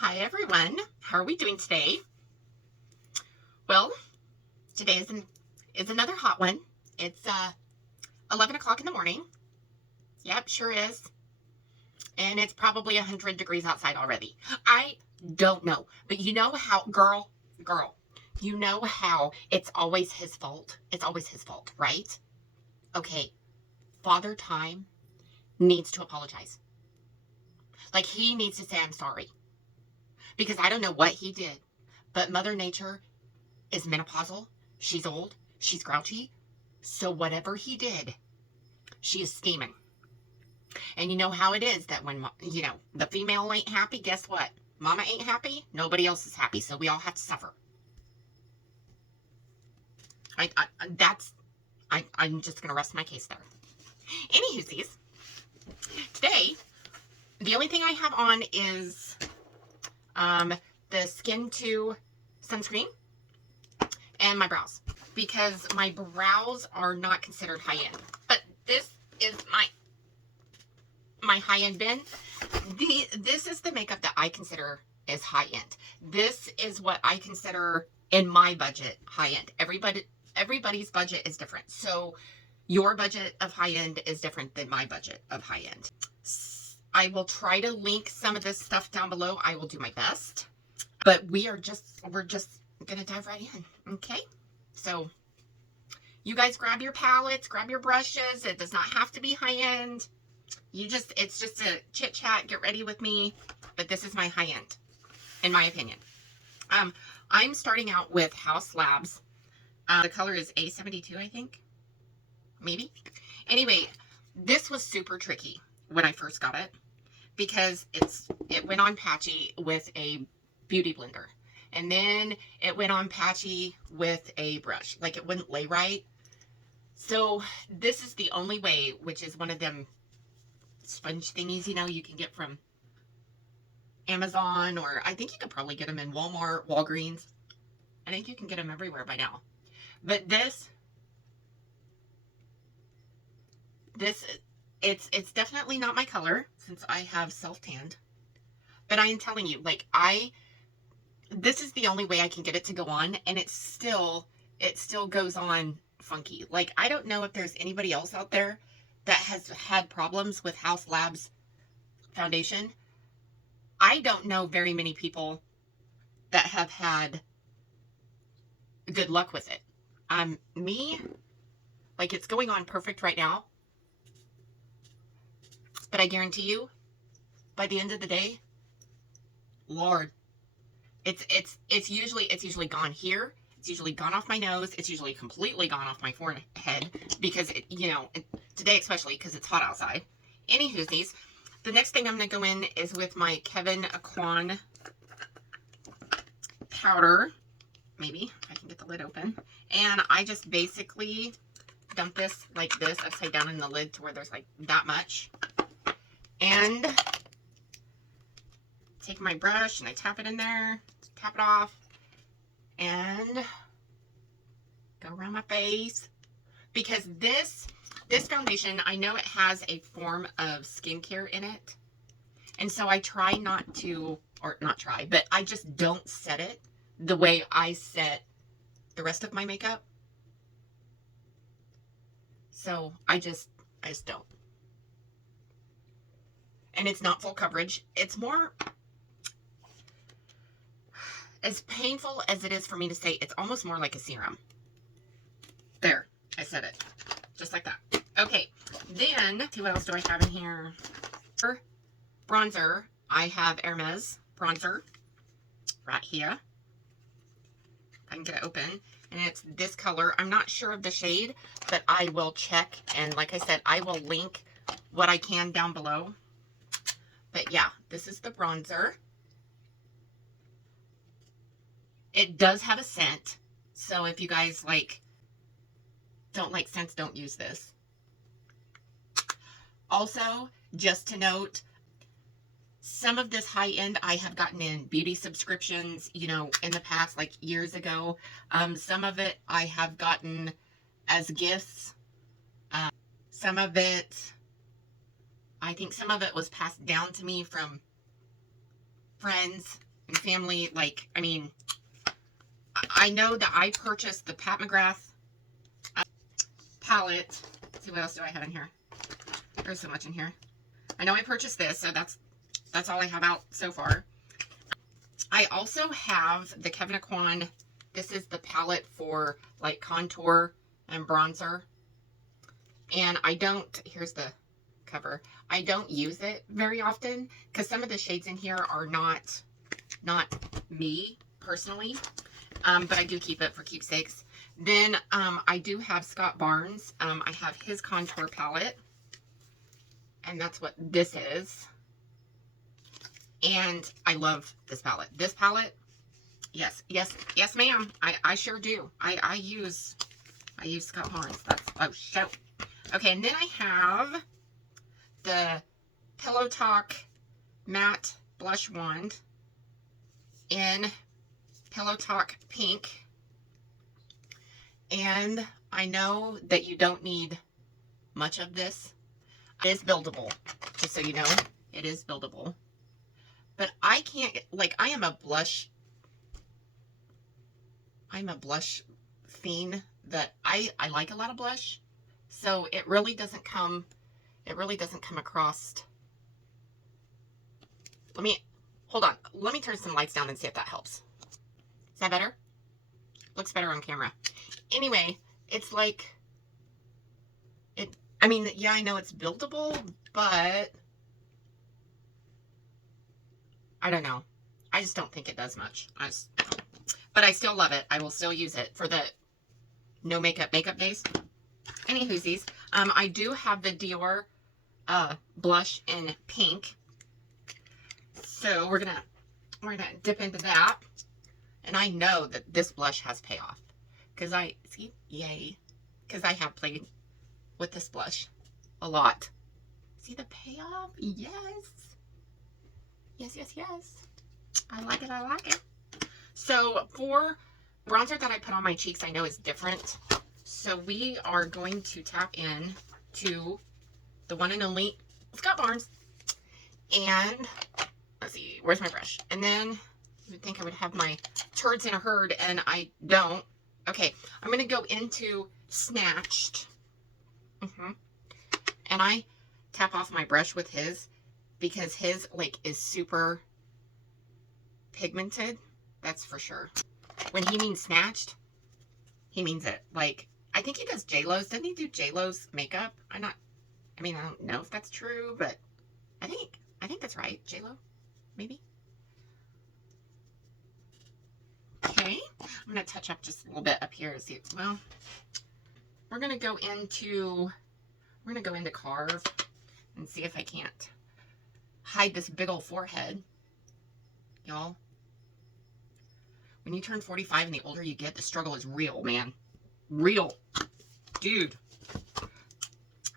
Hi everyone, how are we doing today? Well, today is another hot one. It's 11 o'clock in the morning. Yep, sure is. And it's probably 100 degrees outside already. I don't know, but you know how, girl, you know how it's always his fault. It's always his fault, right? Okay, Father Time needs to apologize. Like, he needs to say, I'm sorry. Because I don't know what he did, but Mother Nature is menopausal. She's old. She's grouchy. So whatever he did, she is steaming. And you know how it is that when, the female ain't happy, guess what? Mama ain't happy. Nobody else is happy. So we all have to suffer. I'm just going to rest my case there. Anywho, today, the only thing I have on is the Skin 2 sunscreen and my brows, because my brows are not considered high-end. But this is my high-end bin. This is the makeup that I consider is high-end. This is what I consider in my budget high-end. Everybody's budget is different. So your budget of high-end is different than my budget of high-end. I will try to link some of this stuff down below. I will do my best. But we're just gonna dive right in, okay? So you guys grab your palettes, grab your brushes. It does not have to be high-end. It's just a chit chat, get ready with me. But this is my high-end, in my opinion. I'm starting out with HAUS Labs. The color is A72, I think. Maybe. Anyway, this was super tricky when I first got it, because it went on patchy with a beauty blender, and then it went on patchy with a brush. Like, it wouldn't lay right. So this is the only way, which is one of them sponge thingies, you can get from Amazon, or I think you could probably get them in Walmart, Walgreens. I think you can get them everywhere by now. But it's definitely not my color, since I have self-tanned. But I am telling you, like, this is the only way I can get it to go on, and it still goes on funky. Like, I don't know if there's anybody else out there that has had problems with HAUS Labs foundation. I don't know very many people that have had good luck with it. Me, like, it's going on perfect right now. But I guarantee you, by the end of the day, Lord, it's usually gone here. It's usually gone off my nose. It's usually completely gone off my forehead, because today especially, because it's hot outside. Anywhoosies, the next thing I'm going to go in is with my KEVYN AUCOIN powder. Maybe I can get the lid open. And I just basically dump this like this, upside down in the lid, to where there's like that much. And take my brush and I tap it in there, tap it off, and go around my face. Because this foundation, I know it has a form of skincare in it. And so I try not to, or not try, but I just don't set it the way I set the rest of my makeup. So I just don't. And it's not full coverage. It's more, as painful as it is for me to say, it's almost more like a serum. There, I said it. Just like that. Okay, then, see, what else do I have in here? For bronzer, I have HERMES bronzer right here. I can get it open, and it's this color. I'm not sure of the shade, but I will check, and like I said, I will link what I can down below. But yeah, this is the bronzer. It does have a scent, so if you guys don't like scents, don't use this. Also, just to note, some of this high-end I have gotten in beauty subscriptions, in the past, like years ago. Some of it I have gotten as gifts. Some of it, I think some of it was passed down to me from friends. and family. Like, I mean, I know that I purchased the Pat McGrath palette. Let's see, what else do I have in here? There's so much in here. I know I purchased this, so that's all I have out so far. I also have the KEVYN AUCOIN. This is the palette for like contour and bronzer. And I don't, here's the cover. I don't use it very often because some of the shades in here are not me personally. But I do keep it for keepsakes. Then I do have Scott Barnes. I have his contour palette. And that's what this is. And I love this palette. This palette, yes, ma'am. I sure do. I use Scott Barnes. That's, oh, show. Okay, and then I have the PILLOWTALK Matte Blush Wand in PILLOWTALK Pink. And I know that you don't need much of this. It is buildable, just so you know. It is buildable. But I can't, like, I'm a blush fiend that I like a lot of blush. So it really doesn't come across. Hold on. Let me turn some lights down and see if that helps. Is that better? Looks better on camera. Anyway, it's like, I mean, yeah, I know it's buildable, but I don't know. I just don't think it does much. But I still love it. I will still use it for the no makeup days. Any whoosies. I do have the DIOR blush in pink. So we're gonna dip into that. And I know that this blush has payoff. Because I have played with this blush a lot. See the payoff? Yes. Yes. I like it. So for bronzer that I put on my cheeks, I know is different. So we are going to tap in to the one and only Scott Barnes. And let's see, where's my brush? And then you would think I would have my turds in a herd, and I don't. Okay, I'm going to go into Snatched. And I tap off my brush with his because his, like, is super pigmented. That's for sure. When he means Snatched, he means it. Like, I think he does J-Lo's. Doesn't he do J-Lo's makeup? I don't know if that's true, but I think that's right. J-Lo, maybe. Okay, I'm going to touch up just a little bit up here. See, well, we're going to go into Carve and see if I can't hide this big old forehead. Y'all, when you turn 45 and the older you get, the struggle is real, man. Real. Dude.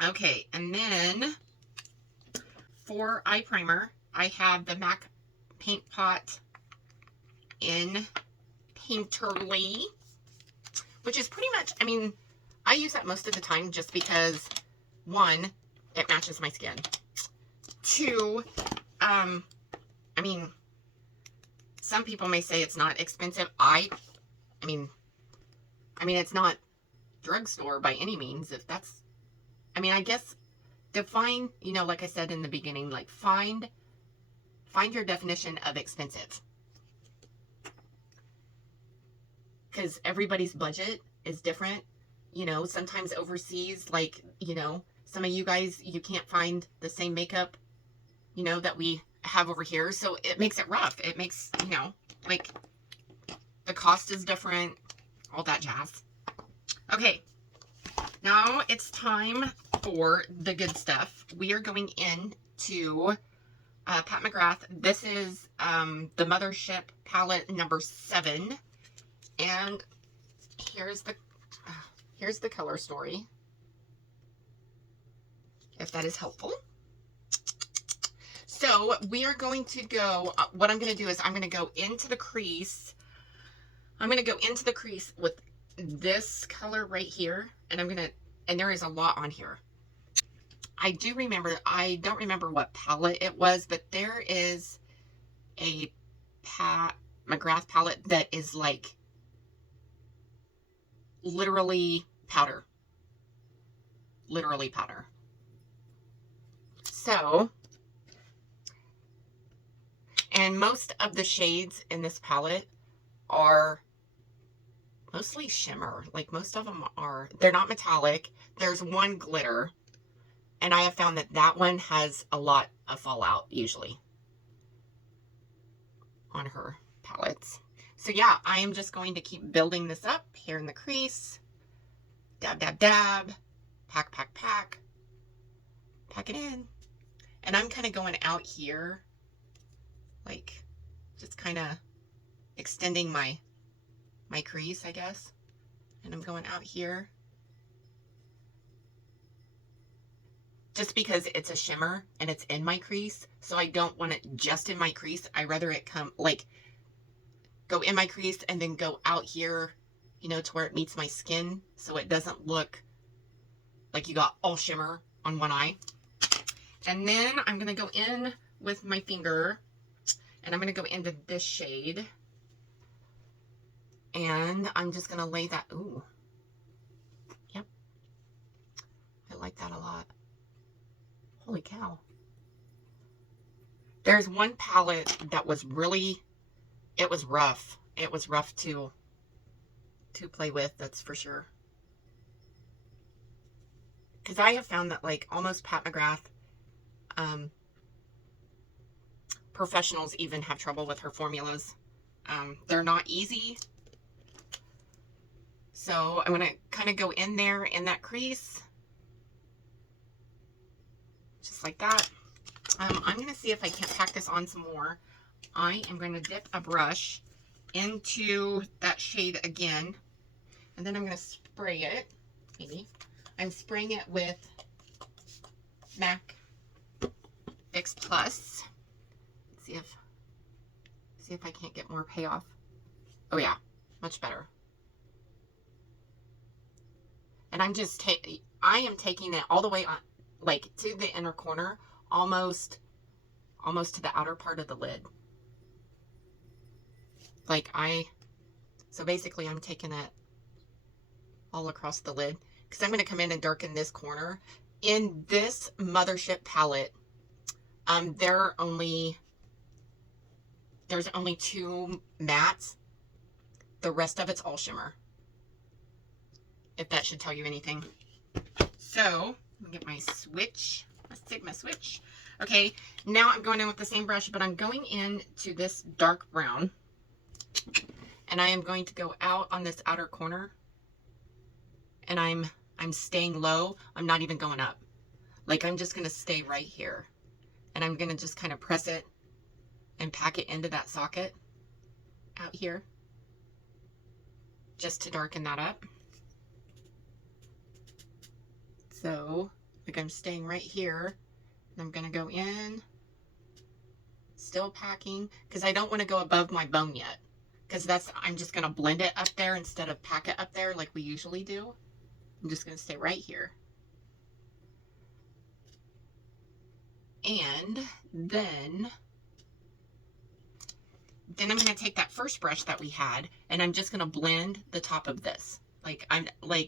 Okay, and then for eye primer, I have the MAC Paint Pot in Painterly, which is pretty much, I mean, I use that most of the time just because, one, it matches my skin. Two, I mean, some people may say it's not expensive. I mean, it's not drugstore by any means. If that's, I mean, I guess define, you know, like I said in the beginning, like find your definition of expensive. Because everybody's budget is different. You know, sometimes overseas, like, you know, some of you guys, you can't find the same makeup, you know, that we have over here. So it makes it rough. It makes, you know, like, the cost is different, all that jazz. Okay, now it's time for the good stuff. We are going into Pat McGrath. This is the Mothership palette number 7. And here's the color story, if that is helpful. So we are going to go, what I'm going to do is I'm going to go into the crease. I'm going to go into the crease with this color right here. And there is a lot on here. I don't remember what palette it was, but there is a MCGRATH palette that is like literally powder. Literally powder. So, and most of the shades in this palette are mostly shimmer. Like most of them are, they're not metallic. There's one glitter, and I have found that that one has a lot of fallout usually on her palettes. So yeah, I am just going to keep building this up here in the crease. Dab, dab, dab. Pack, pack, pack. Pack it in. And I'm kind of going out here, like just kind of extending my crease, I guess. And I'm going out here. Just because it's a shimmer and it's in my crease, so I don't want it just in my crease. I rather it come, like, go in my crease and then go out here, you know, to where it meets my skin, so it doesn't look like you got all shimmer on one eye. And then I'm going to go in with my finger, and I'm going to go into this shade. And I'm just going to lay that, ooh, yep, I like that a lot. Holy cow. There's one palette that was really, it was rough. It was rough to play with, that's for sure. Because I have found that, like, almost Pat McGrath, professionals even have trouble with her formulas. They're not easy. So I'm going to kind of go in there in that crease. Just like that. I'm going to see if I can't pack this on some more. I am going to dip a brush into that shade again. And then I'm going to spray it. Maybe. I'm spraying it with MAC Fix Plus. Let's see if I can't get more payoff. Oh yeah, much better. And I'm just I am taking it all the way on, like, to the inner corner, almost to the outer part of the lid. Like so basically I'm taking it all across the lid, because I'm going to come in and darken this corner. In this Mothership palette, there's only 2 mattes. The rest of it's all shimmer, if that should tell you anything. So, let me get my switch, my Sigma switch. Okay, now I'm going in with the same brush, but I'm going in to this dark brown. And I am going to go out on this outer corner. And I'm staying low. I'm not even going up. Like, I'm just going to stay right here. And I'm going to just kind of press it and pack it into that socket out here, just to darken that up. So, like, I'm staying right here, and I'm going to go in, still packing, because I don't want to go above my bone yet, because I'm just going to blend it up there instead of pack it up there like we usually do. I'm just going to stay right here. And then I'm going to take that first brush that we had, and I'm just going to blend the top of this. Like,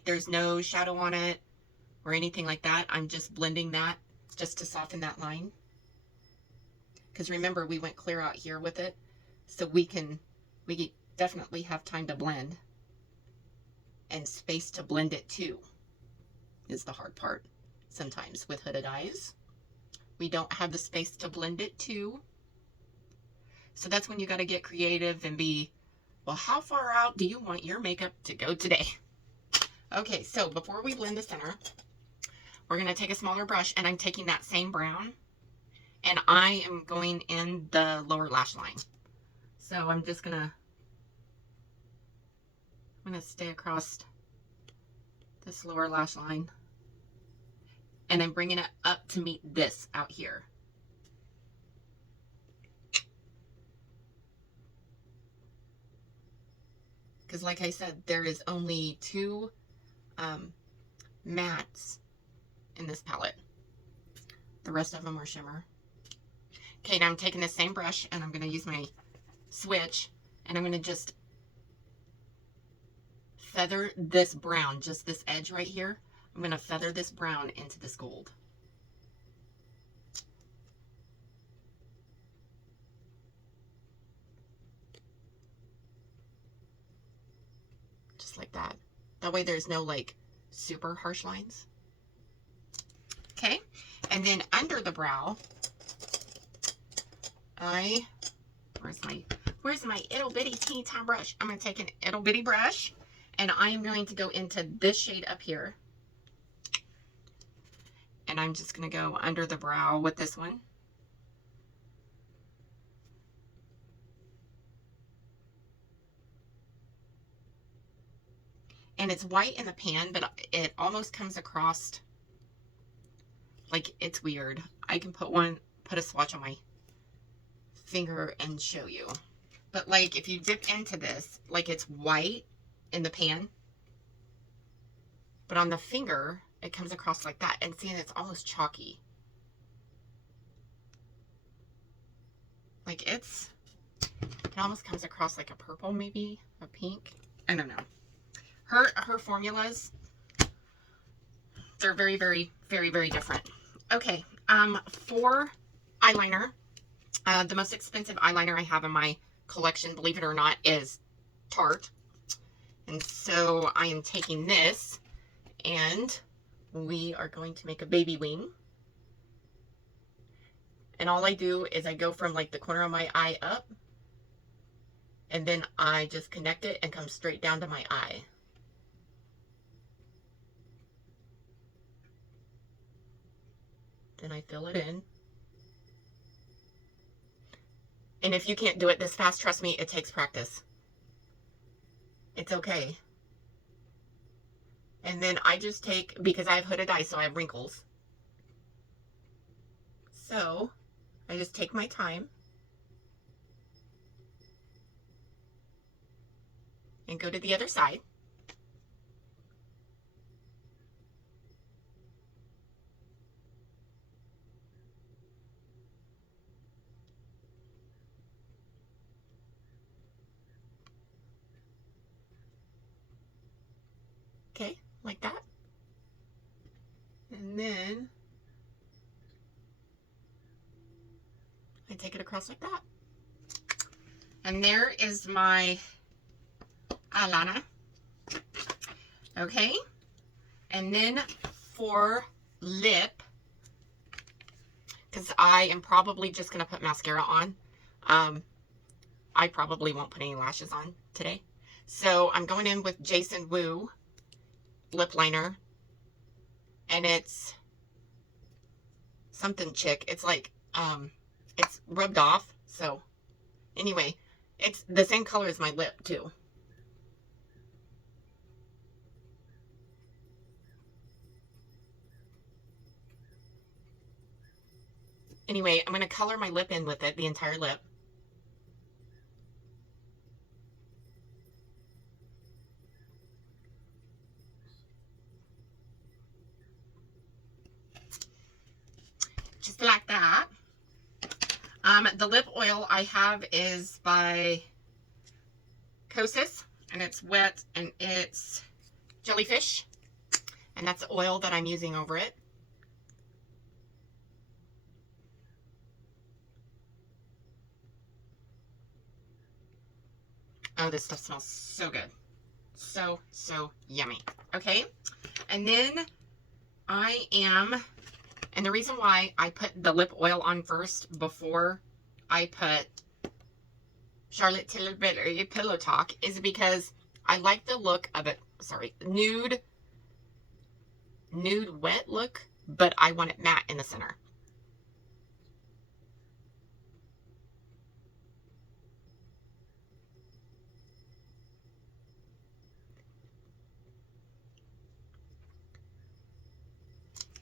there's no shadow on it or anything like that. I'm just blending that just to soften that line. Because remember, we went clear out here with it, so we definitely have time to blend, and space to blend it too is the hard part sometimes with hooded eyes. We don't have the space to blend it too. So that's when you got to get creative and be, well, how far out do you want your makeup to go today? Okay, so before we blend the center, we're going to take a smaller brush, and I'm taking that same brown, and I am going in the lower lash line. So I'm just going to stay across this lower lash line, and I'm bringing it up to meet this out here. Because like I said, there is only 2 mattes in this palette. The rest of them are shimmer. Okay, now I'm taking the same brush, and I'm going to use my switch, and I'm going to just feather this brown, just this edge right here. I'm going to feather this brown into this gold. Just like that. That way there's no like super harsh lines. Okay, and then under the brow, where's my ittle bitty teeny tiny brush? I'm going to take an ittle bitty brush, and I am going to go into this shade up here. And I'm just going to go under the brow with this one. And it's white in the pan, but it almost comes across like it's weird. I can put a swatch on my finger and show you. But like if you dip into this, like it's white in the pan, but on the finger, it comes across like that. And seeing it's almost chalky. Like it almost comes across like a purple, maybe a pink. I don't know. Her formulas, they're very, very, very, very different. Okay, for eyeliner, the most expensive eyeliner I have in my collection, believe it or not, is Tarte. And so I am taking this, and we are going to make a baby wing. And all I do is I go from like the corner of my eye up, and then I just connect it and come straight down to my eye. Then I fill it in. And if you can't do it this fast, trust me, it takes practice. It's okay. And then I just take, because I have hooded eyes, so I have wrinkles. So I just take my time and go to the other side. Okay, like that. And then I take it across like that. And there is my eyeliner. Okay. And then for lip, because I am probably just going to put mascara on. I probably won't put any lashes on today. So I'm going in with Jason Wu lip liner, and it's something chick. It's like it's rubbed off. So anyway, it's the same color as my lip too. Anyway, I'm going to color my lip in with it, the entire lip. Just like that. The lip oil I have is by KOSAS, and it's wet, and it's jellyfish, and that's the oil that I'm using over it. Oh, this stuff smells so good. So, so yummy. Okay, and then and the reason why I put the lip oil on first before I put Charlotte Tilbury Pillow Talk is because I like the look of it. Sorry, nude wet look, but I want it matte in the center.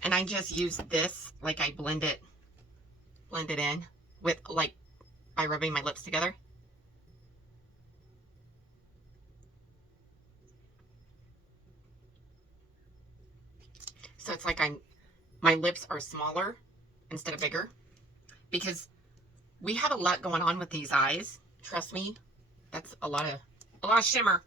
And I just use this, like I blend it in with, like, by rubbing my lips together. So it's like my lips are smaller instead of bigger, because we have a lot going on with these eyes, Trust me, that's a lot of shimmer.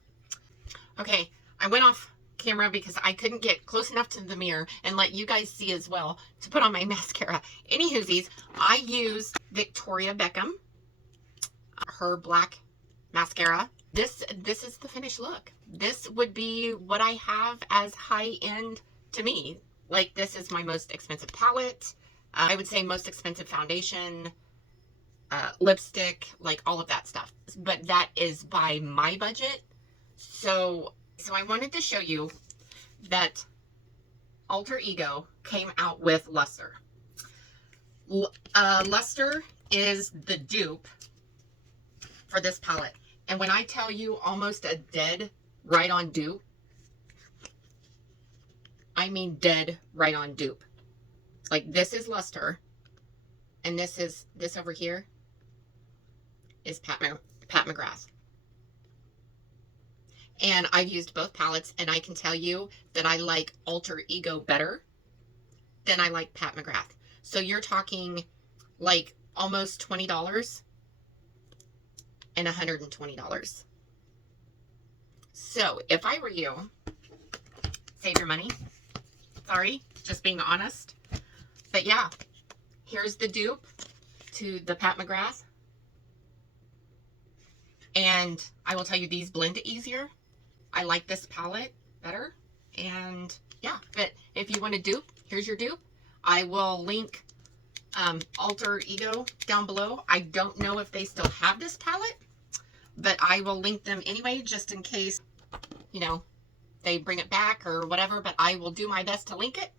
Okay, I went off camera because I couldn't get close enough to the mirror and let you guys see as well to put on my mascara. Anywhoosies, I used Victoria Beckham, her black mascara. This is the finished look. This would be what I have as high-end to me. Like, this is my most expensive palette. I would say most expensive foundation, lipstick, like all of that stuff. But that is by my budget. So I wanted to show you that Alter Ego came out with Luster. Luster is the dupe for this palette. And when I tell you almost a dead right on dupe, I mean dead right on dupe. Like, this is Luster, and this over here is Pat McGrath. And I've used both palettes, and I can tell you that I like Alter Ego better than I like Pat McGrath. So you're talking like almost $20 and $120. So if I were you, save your money. Sorry, just being honest. But yeah, here's the dupe to the Pat McGrath. And I will tell you, these blend easier. I like this palette better. And yeah, but if you want a dupe, here's your dupe. I will link Alter Ego down below. I don't know if they still have this palette, but I will link them anyway, just in case, you know, they bring it back or whatever, but I will do my best to link it.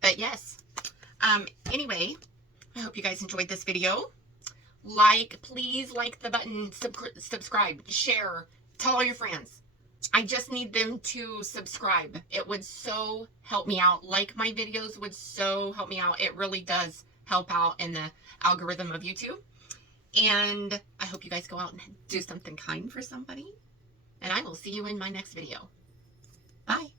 But yes, anyway, I hope you guys enjoyed this video. Please like the button, subscribe, share, tell all your friends. I just need them to subscribe. It would so help me out. Like my videos would so help me out. It really does help out in the algorithm of YouTube. And I hope you guys go out and do something kind for somebody. And I will see you in my next video. Bye.